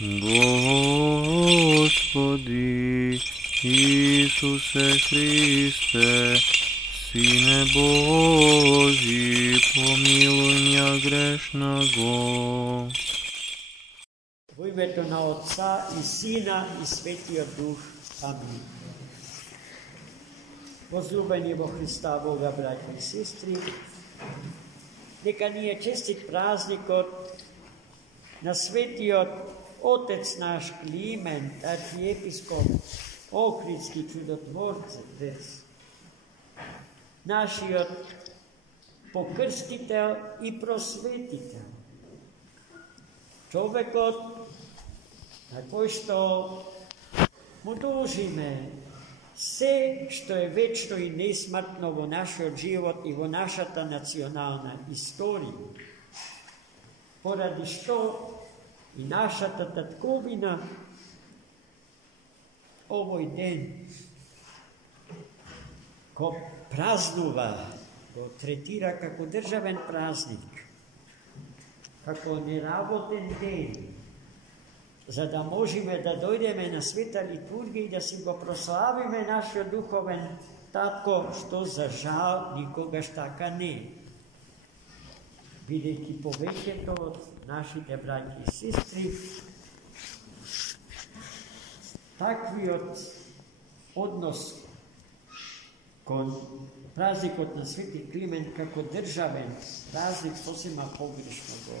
Господи Исусе Христе, Сине Божий, помилуй меня грешного. Во името на Отца и Сина и Светия Дух. Амин. Возлюбени во Христа Бога, братя и сестри, нека ни е честит празникот на светиот Отец наш Климент, архиепископ Охридски чудотворец, нашиот покрстител и просветител. Човекот на кој што му должиме се што е вечно и несмртно во нашиот живот и во нашата национална историја. Поради што и нашата татковина овој ден го празнува, го третира како државен празник, како неработен ден, за да можеме да дојдеме на света литургија и да си го прославиме нашиот духовен татко, што за жал никогаш така не е. Бидејќи повеќето од нашите браќи и сестри, таквиот однос кон празникот на Свети Климент како државен празник сосема погрешно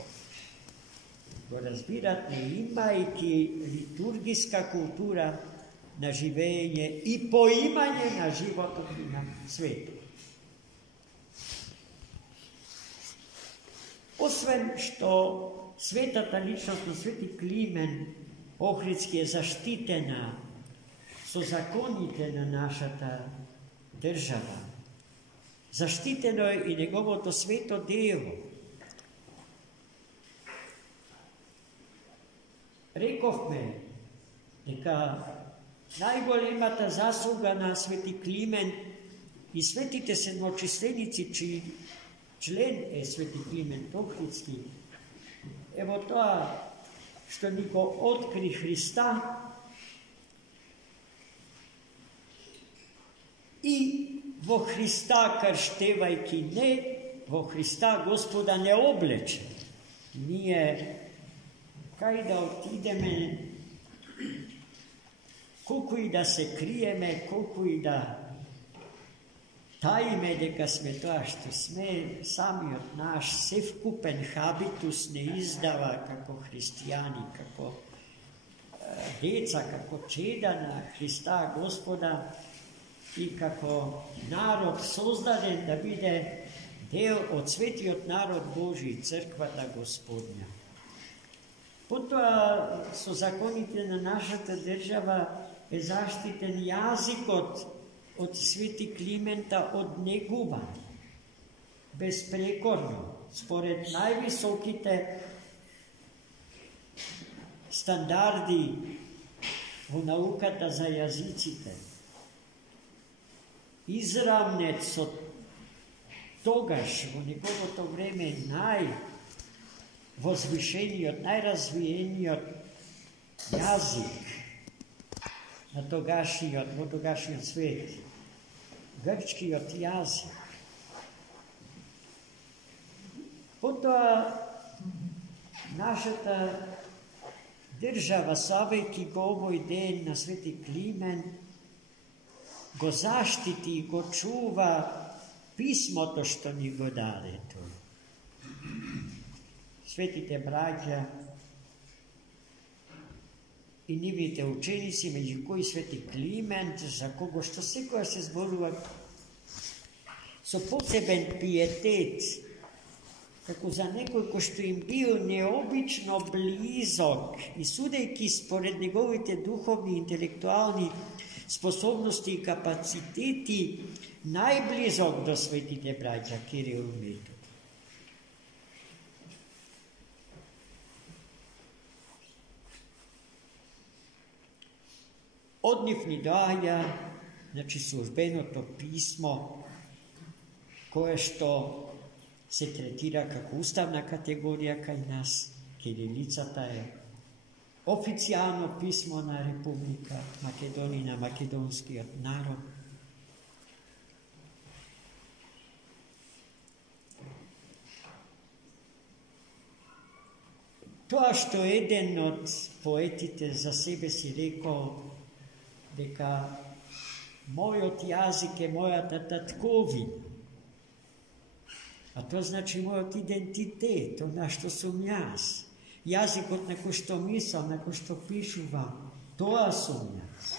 го разбират, не имајќи литургиска култура на живење и поимање на животот и на светот. Освен што светата личност на Свети Климент Охридски е заштитена со законите на нашата држава, заштитено е и неговото свето дело. Рековме дека најголемата заслуга на Свети Климент и светите седмочисленици, чиј член е Свети Климент Охридски, е во тоа што ни го откри Христа и во Христа крштевајќи не, во Христа Господа не облече. Ние кај да отидеме, колку и да се криеме, колку и да таиме дека сме тоа што сме, самиот наш севкупен хабитус не издава како христијани, како деца, како чеда на Христа Господа и како народ создаден да биде дел од светиот народ Божи, црквата Господня. Потоа со законите на нашата држава е заштитен јазикот од Свети Климента однегуван, безпрекорно, според највисоките стандарди во науката за јазиците. Изравнет со тогаш, во неговото време, највозвишениот, најразвиениот јазик на во тогашниот свет, грчкиот јазик. Потоа нашата држава, славејќи го овој ден на Свети Климент, го заштити и го чува писмото што ни го даде тој. Светите браќа и нивните ученици, меѓу кои Свети Климент, за кого што секоја се зборува со посебен пиетет, како за некој кој што им бил необично близок и судејќи според неговите духовни, интелектуални способности и капацитети, најблизок до светите браќа Кирил и Метод. Од нив ни доаѓа, службеното писмо, кое што се третира како уставна категорија кај нас, кирилицата е oficijalno pismo na Republika Makedonija, makedonski narod. To, što eden od poetite za sebe si rekel, deka moj od jazik je moja tatkovina. A to znači moj od identitet, to na što sam jaz. Jazik od neko što misam, neko što pišu vam, to sam jaz.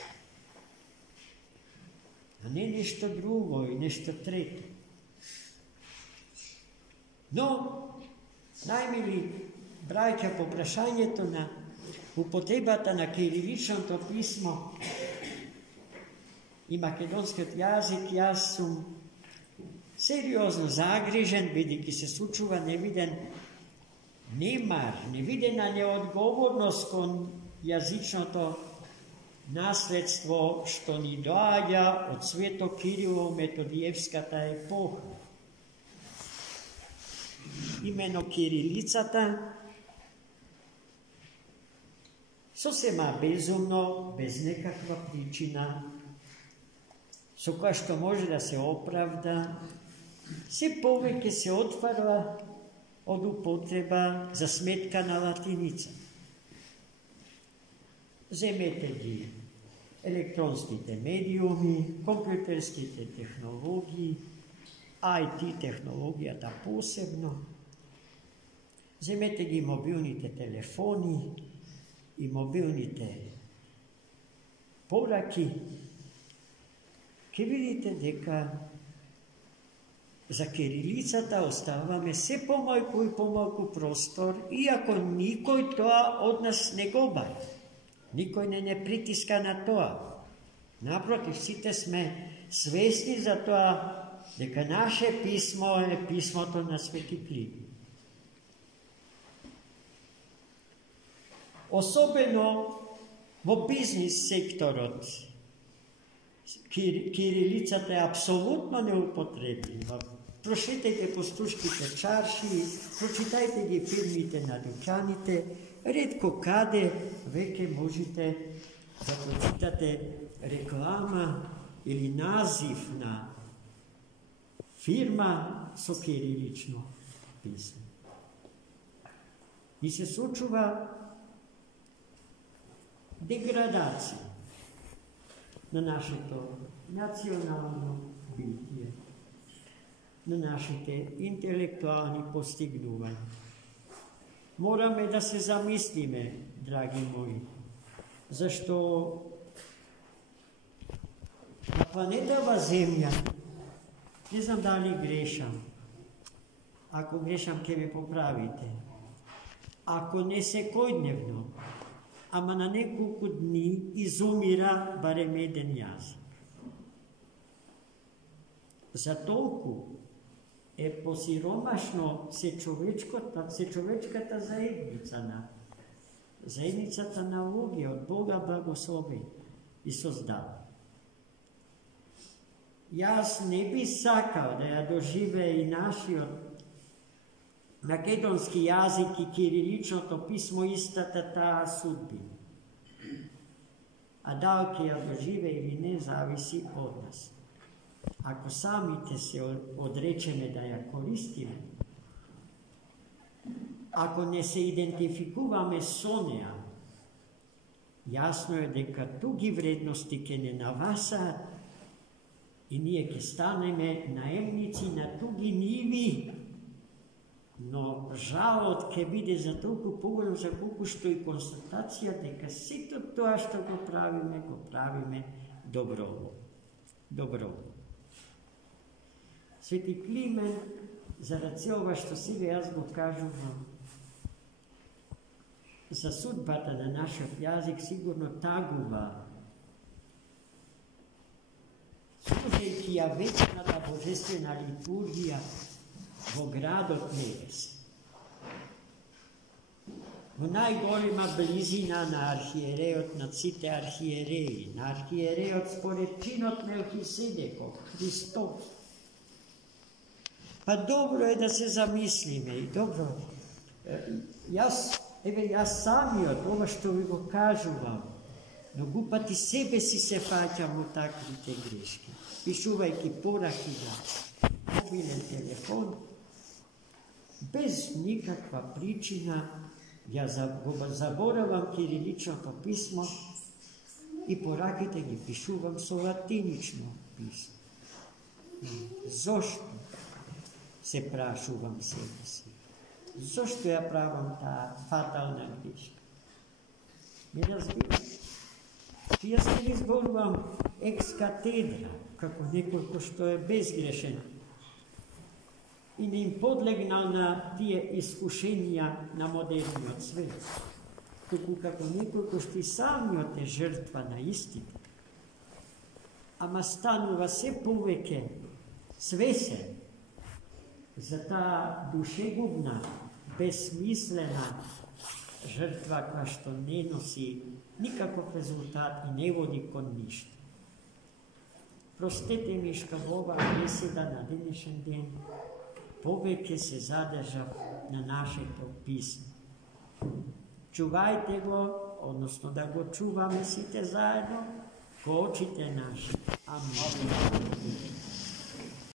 A ne nešto drugo i nešto treće. No, najmili braća, poprašanje to na upotrebata na kirilično to pismo i makedonski jazik, ja sam seriozno zagrižen, vidi ki se sučuva neviden nemar, nevidena neodgovornost kon jazično to nasledstvo što ni doađa od sveto Kirilov metodijevskata epoha. Imeno kirilicata so se ma bezumno, bez nekakva pričina, so koja što može da se opravda, se poveke se otvara od upotreba za smetkana latinica. Zemete gi elektronski te medijumi, kompjuterski te tehnologiji, IT tehnologija ta posebno, zemete gi mobilni te telefoni i mobilni te poraki, ki vidite deka za kirilicata ostavame se pomojku i pomojku prostor, iako nikoj toa od nas ne gobar, nikoj ne pritiska na toa. Naprotiv, site sme svesni za toa, deka naše pismo je pismo to na sveti knjigi. Osobeno v biznis sektorot kirilicata je apsolutno neupotrebljiva. Prošetajte po stuškite čarši, pročitajte gi filmite na dućanite, redko kade veke možete da pročitate reklama ili naziv na firma so kirilično pismo. I se sučuva degradacija na naše to nacionalno bitje, na naše te intelektualni postignuvanje. Morame da se zamislime, dragi moji, zašto na planetova Zemlja, ne znam da li grešam, ako grešam, ke me popravite, ako ne sekodnevno, ama na nekoliko dni izumira barem jedan jazik. Za toliko je posiromašno se čovečkata zajednicata na ulogi od Boga blagoslovi i sozdala. Jaz ne bi sakal, da ja dožive i naši makedonski jazik i kirilično to pismo istata ta sudbina. A da li ja dožive ili ne, zavisi od nas. Ako sami te se odrečeme da ja koristime, ako ne se identifikuvame s oneja, jasno je deka tugi vrednosti ke ne navasa i nije ke staneme na emnici na tugi nivi, no žal ke vide za toliko pogodom za koliko što i konstatacija deka sito to što go pravime dobrovo. Sveti Klimen, zarad celoga što si jaz go kažu za sudbata na naš jazik sigurno taguva. Služajki ja večnata božestvena liturgija vo grad od nebes. V najgorima blizina na arhijerejot, na cite arhijereji, na arhijerejot spored činot Melchisedekov, Hristos. Pa dobro je da se zamislime i dobro. Jaz Еве, јас самиот, ова што ви го кажувам, многу пати себе си се фаќам во таквите грешки, пишувајќи пораки на мобилен телефон, без никаква причина, ја го заборавам кириличното писмо и пораките ги пишувам со латинично писмо. Зошто се прашувам себе си? Зошто ја правам таа фатална грешка? Ме разбирате? Јас не зборувам екс катедра, како некој кој што е безгрешен и не им подлегнал на тие искушенија на модерниот свет, туку како некој кој што и самиот е жртва на истина, ама станува се повеќе свесен за таа душегубна, безсмислена жртва која што не носи никаков резултат и не води кон ништо. Простете ми што во оваа беседа на денешен ден повеќе се задржав на нашето писмо. Чувајте го, односно да го чуваме сите заедно, во очите наши. Амин.